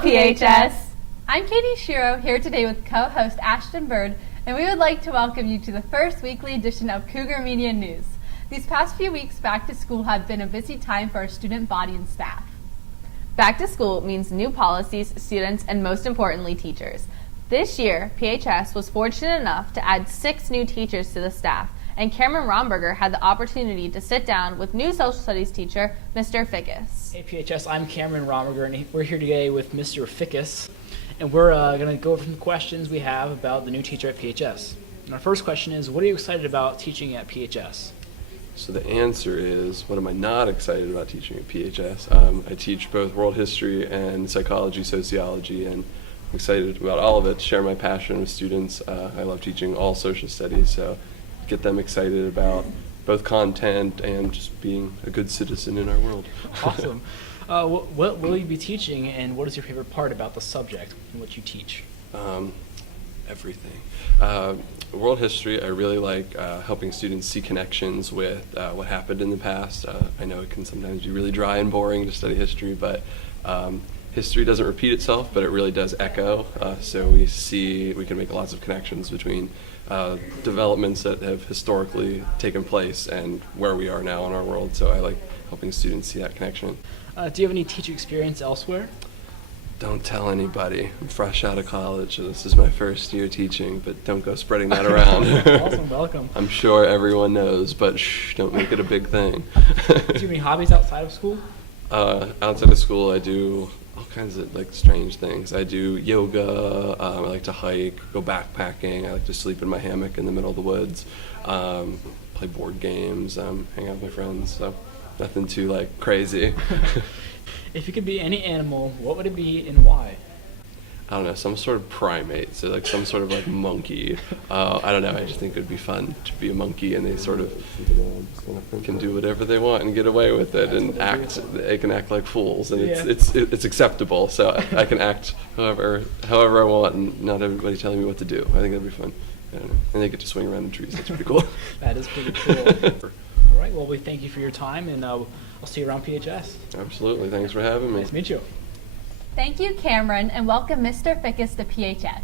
PHS! I'm Katy Shero, here today with co-host Ashton Byrd, and we would like to welcome you to the first weekly edition of Cougar Media News. These past few weeks, back to school have been a busy time for our student body and staff. Back to school means new policies, students, and most importantly, teachers. This year, PHS was fortunate enough to add 6 new teachers to the staff, and Cameron Romberger had the opportunity to sit down with new social studies teacher, Mr Figgis. Hey PHS, I'm Cameron Romberger, and we're here today with Mr Figgis, and we're going to go over some questions we have about the new teacher at PHS. And our first question is, what are you excited about teaching at PHS? So the answer is, what am I not excited about teaching at PHS? I teach both world history and psychology, sociology, and I'm excited about all of it, to share my passion with students. I love teaching all social studies, so get them excited about both content and just being a good citizen in our world. Awesome. What will you be teaching, and what is your favorite part about the subject and what you teach? Everything. World history, I really like helping students see connections with what happened in the past. I know it can sometimes be really dry and boring to study history, but history doesn't repeat itself, but it really does echo. So we can make lots of connections between developments that have historically taken place and where we are now in our world. So I like helping students see that connection. Do you have any teaching experience elsewhere? Don't tell anybody. I'm fresh out of college, so this is my first year teaching, but don't go spreading that around. Awesome, welcome. I'm sure everyone knows, but shh, don't make it a big thing. Do you have any hobbies outside of school? Outside of school, I do all kinds of strange things. I do yoga, I like to hike, go backpacking, I like to sleep in my hammock in the middle of the woods, play board games, hang out with my friends, so nothing too crazy. If you could be any animal, what would it be and why? I don't know, some sort of primate, so some sort of monkey. I don't know, I just think it would be fun to be a monkey, and they sort of can do whatever they want and get away with it, and they can act like fools, and it's acceptable, so I can act however I want, and not everybody telling me what to do. I think that'd be fun. I don't know. And they get to swing around in trees, that's pretty cool. That is pretty cool. All right, well, we thank you for your time, and I'll see you around PHS. Absolutely, thanks for having me. Nice to meet you. Thank you, Cameron, and welcome Mr. Figgis to PHS.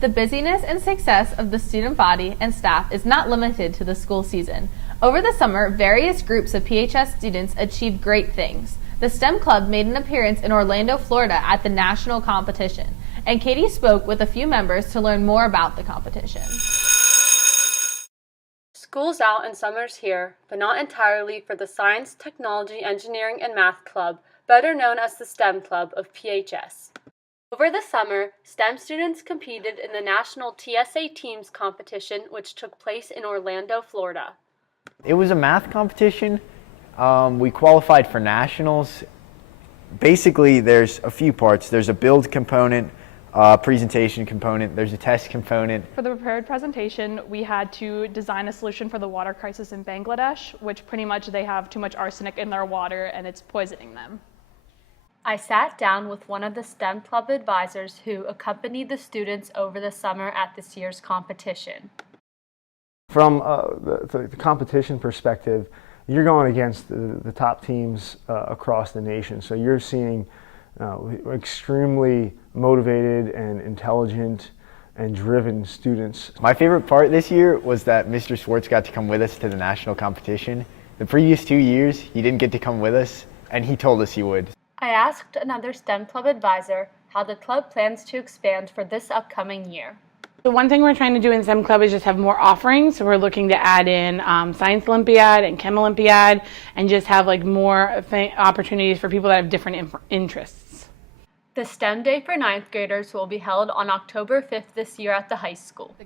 The busyness and success of the student body and staff is not limited to the school season. Over the summer, various groups of PHS students achieved great things. The STEM Club made an appearance in Orlando, Florida at the national competition, and Katy spoke with a few members to learn more about the competition. School's out and summer's here, but not entirely for the Science, Technology, Engineering, and Math Club, better known as the STEM Club of PHS. Over the summer, STEM students competed in the National TSA Teams competition, which took place in Orlando, Florida. It was a math competition. We qualified for nationals. Basically, there's a few parts. There's a build component, presentation component, there's a test component. For the prepared presentation, we had to design a solution for the water crisis in Bangladesh, which pretty much they have too much arsenic in their water and it's poisoning them. I sat down with one of the STEM Club advisors who accompanied the students over the summer at this year's competition. From the competition perspective, you're going against the top teams across the nation, so you're seeing extremely motivated and intelligent and driven students. My favorite part this year was that Mr. Swartz got to come with us to the national competition. The previous 2 years, he didn't get to come with us, and he told us he would. I asked another STEM Club advisor how the club plans to expand for this upcoming year. The one thing we're trying to do in STEM Club is just have more offerings. So we're looking to add in Science Olympiad and Chem Olympiad and just have more opportunities for people that have different interests. The STEM Day for 9th graders will be held on October 5th this year at the high school.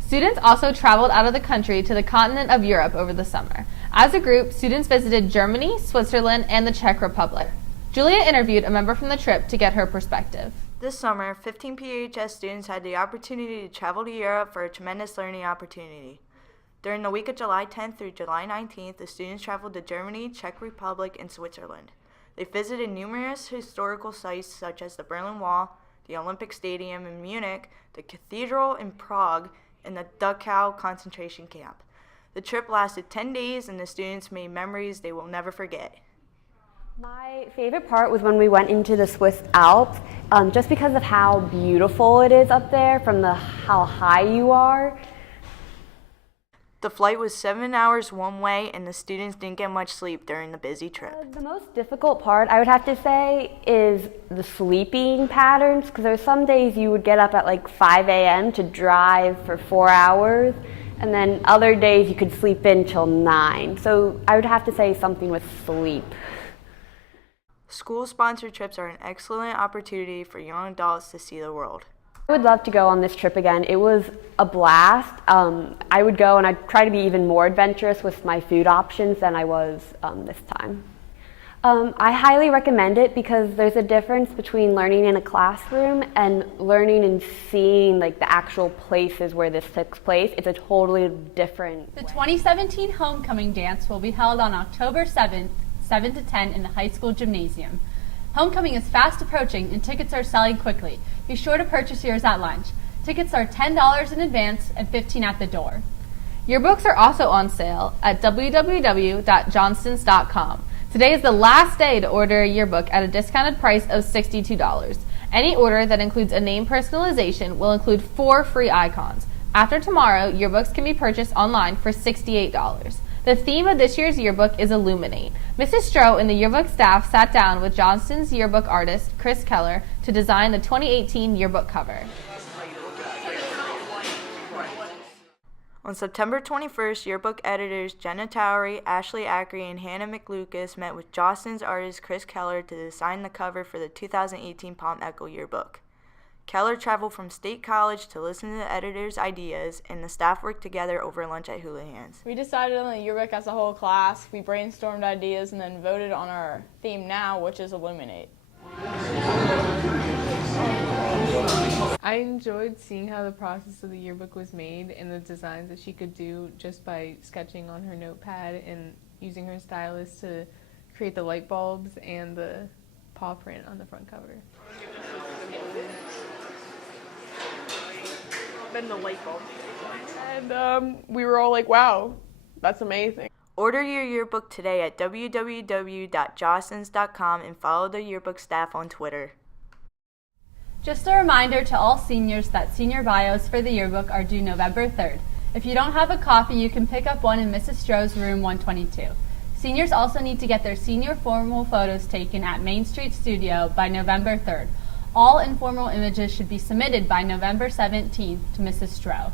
Students also traveled out of the country to the continent of Europe over the summer. As a group, students visited Germany, Switzerland, and the Czech Republic. Jewlia interviewed a member from the trip to get her perspective. This summer, 15 PHS students had the opportunity to travel to Europe for a tremendous learning opportunity. During the week of July 10th through July 19th, the students traveled to Germany, Czech Republic, and Switzerland. They visited numerous historical sites such as the Berlin Wall, the Olympic Stadium in Munich, the Cathedral in Prague, and the Dachau concentration camp. The trip lasted 10 days and the students made memories they will never forget. My favorite part was when we went into the Swiss Alps, just because of how beautiful it is up there from how high you are. The flight was 7 hours one way, and the students didn't get much sleep during the busy trip. The most difficult part, I would have to say, is the sleeping patterns, because there's some days you would get up at like 5 a.m. to drive for 4 hours, and then other days you could sleep in till 9. So I would have to say something with sleep. School-sponsored trips are an excellent opportunity for young adults to see the world. I would love to go on this trip again. It was a blast. I would go and I'd try to be even more adventurous with my food options than I was this time. I highly recommend it because there's a difference between learning in a classroom and learning and seeing like the actual places where this takes place. It's a totally different The 2017 Homecoming Dance will be held on October 7th, 7 to 10 in the high school gymnasium. Homecoming is fast approaching and tickets are selling quickly. Be sure to purchase yours at lunch. Tickets are $10 in advance and $15 at the door. Yearbooks are also on sale at www.johnstons.com. Today is the last day to order a yearbook at a discounted price of $62. Any order that includes a name personalization will include 4 free icons. After tomorrow, yearbooks can be purchased online for $68. The theme of this year's yearbook is Illuminate. Mrs. Shero and the yearbook staff sat down with Johnston's yearbook artist, Chris Keller, to design the 2018 yearbook cover. On September 21st, yearbook editors Jenna Towery, Ashley Ackery, and Hannah McLucas met with Johnston's artist Chris Keller to design the cover for the 2018 Palm Echo yearbook. Keller traveled from State College to listen to the editor's ideas, and the staff worked together over lunch at Houlihan's. We decided on the yearbook as a whole class. We brainstormed ideas and then voted on our theme now, which is Illuminate. I enjoyed seeing how the process of the yearbook was made and the designs that she could do just by sketching on her notepad and using her stylus to create the light bulbs and the paw print on the front cover. And the light bulb. And we were all like, wow, that's amazing. Order your yearbook today at www.johnstons.com and follow the yearbook staff on Twitter. Just a reminder to all seniors that senior bios for the yearbook are due November 3rd. If you don't have a copy, you can pick up one in Mrs. Stroh's room 122. Seniors also need to get their senior formal photos taken at Main Street Studio by November 3rd. All informal images should be submitted by November 17th to Mrs. Stroh.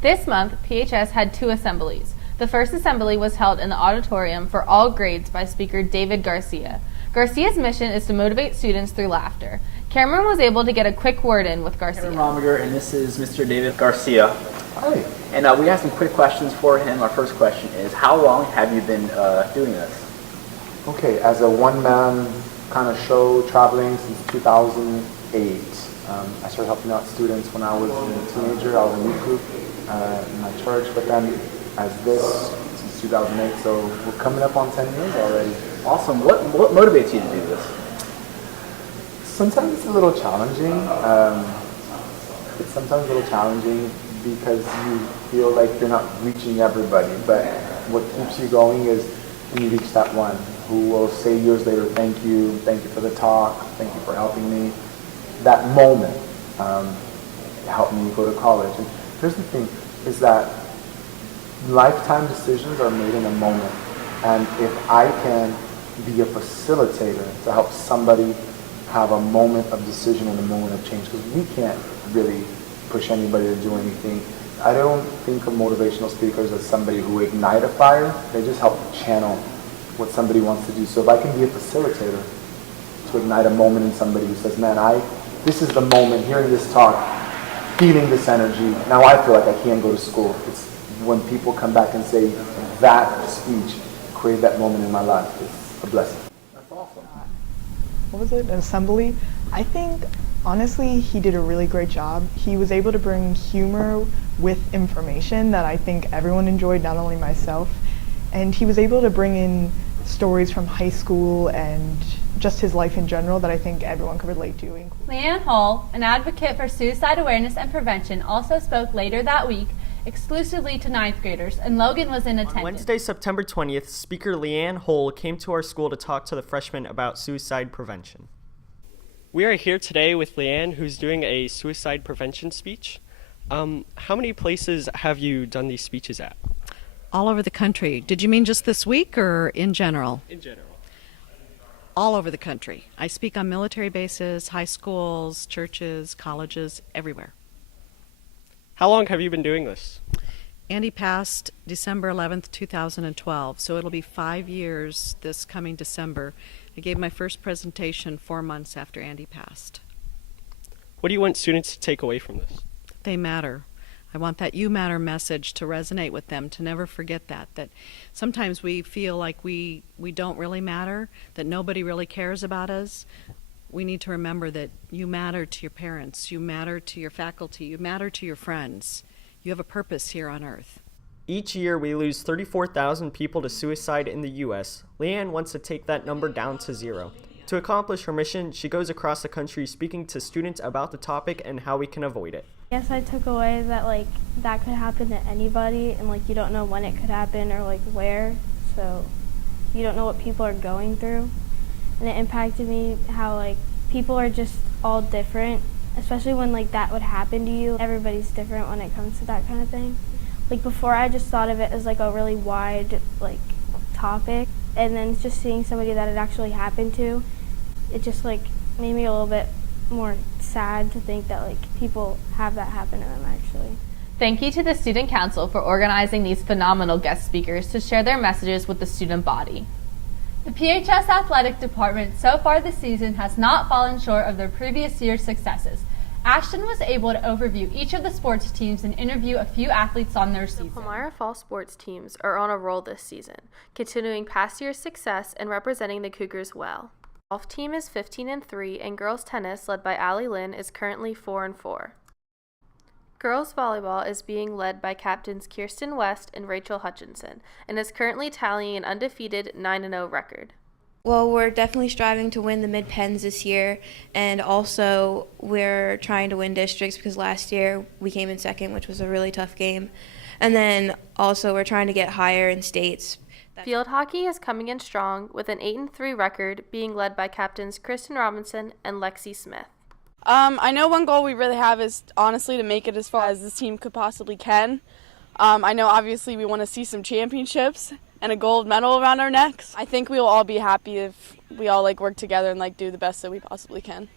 This month, PHS had 2 assemblies. The first assembly was held in the auditorium for all grades by Speaker David Garcia. Garcia's mission is to motivate students through laughter. Cameron was able to get a quick word in with Garcia. I'm Romberger, and this is Mr. David Garcia. Hi. And we have some quick questions for him. Our first question is, how long have you been doing this? Okay, as a one-man kind of show, traveling since 2008. I started helping out students when I was a teenager. I was in youth group in my church, but then as this since 2008, so we're coming up on 10 years already. Awesome. What motivates you to do this? Sometimes it's a little challenging. It's sometimes a little challenging because you feel like you're not reaching everybody, but what keeps you going is when you reach that one who will say years later, thank you for the talk, thank you for helping me. That moment helped me go to college. And here's the thing, is that lifetime decisions are made in a moment. And if I can be a facilitator to help somebody have a moment of decision and a moment of change, because we can't really push anybody to do anything. I don't think of motivational speakers as somebody who ignite a fire. They just help channel what somebody wants to do. So if I can be a facilitator to ignite a moment in somebody who says, man, this is the moment, hearing this talk, feeling this energy, now I feel like I can't go to school. It's when people come back and say, that speech created that moment in my life. It's a blessing. That's awesome. What was it, an assembly? I think, honestly, he did a really great job. He was able to bring humor with information that I think everyone enjoyed, not only myself. And he was able to bring in stories from high school and just his life in general that I think everyone could relate to. Leanne Hall, an advocate for suicide awareness and prevention, also spoke later that week exclusively to 9th graders, and Logan was in attendance. On Wednesday, September 20th, Speaker Leanne Hull came to our school to talk to the freshmen about suicide prevention. We are here today with Leanne, who's doing a suicide prevention speech. How many places have you done these speeches at? All over the country. Did you mean just this week or in general? In general. All over the country. I speak on military bases, high schools, churches, colleges, everywhere. How long have you been doing this? Andy passed December 11th, 2012, so it'll be 5 years this coming December. I gave my first presentation 4 months after Andy passed. What do you want students to take away from this? They matter. I want that you matter message to resonate with them, to never forget that sometimes we feel like we don't really matter, that nobody really cares about us. We need to remember that you matter to your parents, you matter to your faculty, you matter to your friends. You have a purpose here on earth. Each year we lose 34,000 people to suicide in the U.S. Leanne wants to take that number down to 0. To accomplish her mission, she goes across the country speaking to students about the topic and how we can avoid it. Yes, I took away that that could happen to anybody, and you don't know when it could happen or where, so you don't know what people are going through. And it impacted me how people are just all different, especially when that would happen to you. Everybody's different when it comes to that kind of thing. Before, I just thought of it as a really wide topic, and then just seeing somebody that it actually happened to, it just made me a little bit more sad to think that people have that happen to them actually. Thank you to the Student Council for organizing these phenomenal guest speakers to share their messages with the student body. The PHS Athletic Department so far this season has not fallen short of their previous year's successes. Ashton was able to overview each of the sports teams and interview a few athletes on their season. The Palmyra Fall sports teams are on a roll this season, continuing past year's success and representing the Cougars well. The golf team is 15-3, and girls tennis, led by Allie Lynn, is currently 4-4. Girls volleyball is being led by captains Kirsten West and Rachel Hutchinson, and is currently tallying an undefeated 9-0 record. Well, we're definitely striving to win the mid-pens this year, and also we're trying to win districts because last year we came in second, which was a really tough game. And then also we're trying to get higher in states. Field hockey is coming in strong with an 8-3 record, being led by captains Kristen Robinson and Lexi Smith. I know one goal we really have is honestly to make it as far as this team could possibly can. I know obviously we want to see some championships and a gold medal around our necks. I think we will all be happy if we all work together and do the best that we possibly can.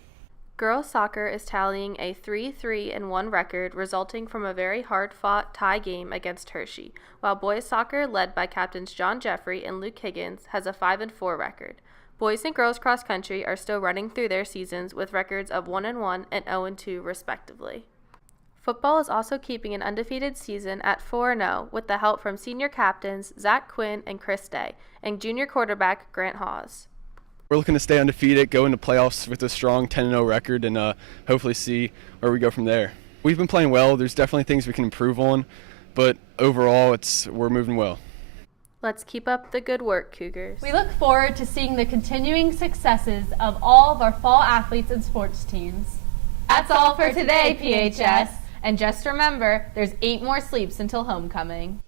Girls soccer is tallying a 3-3-1 record, resulting from a very hard-fought tie game against Hershey, while boys soccer, led by captains John Jeffrey and Luke Higgins, has a 5-4 record. Boys and girls cross country are still running through their seasons with records of 1-1 and 0-2 respectively. Football is also keeping an undefeated season at 4-0 with the help from senior captains Zach Quinn and Chris Day and junior quarterback Grant Hawes. We're looking to stay undefeated, go into playoffs with a strong 10-0 record, and hopefully see where we go from there. We've been playing well. There's definitely things we can improve on, but overall we're moving well. Let's keep up the good work, Cougars. We look forward to seeing the continuing successes of all of our fall athletes and sports teams. That's all for today, PHS. And just remember, there's 8 more sleeps until homecoming.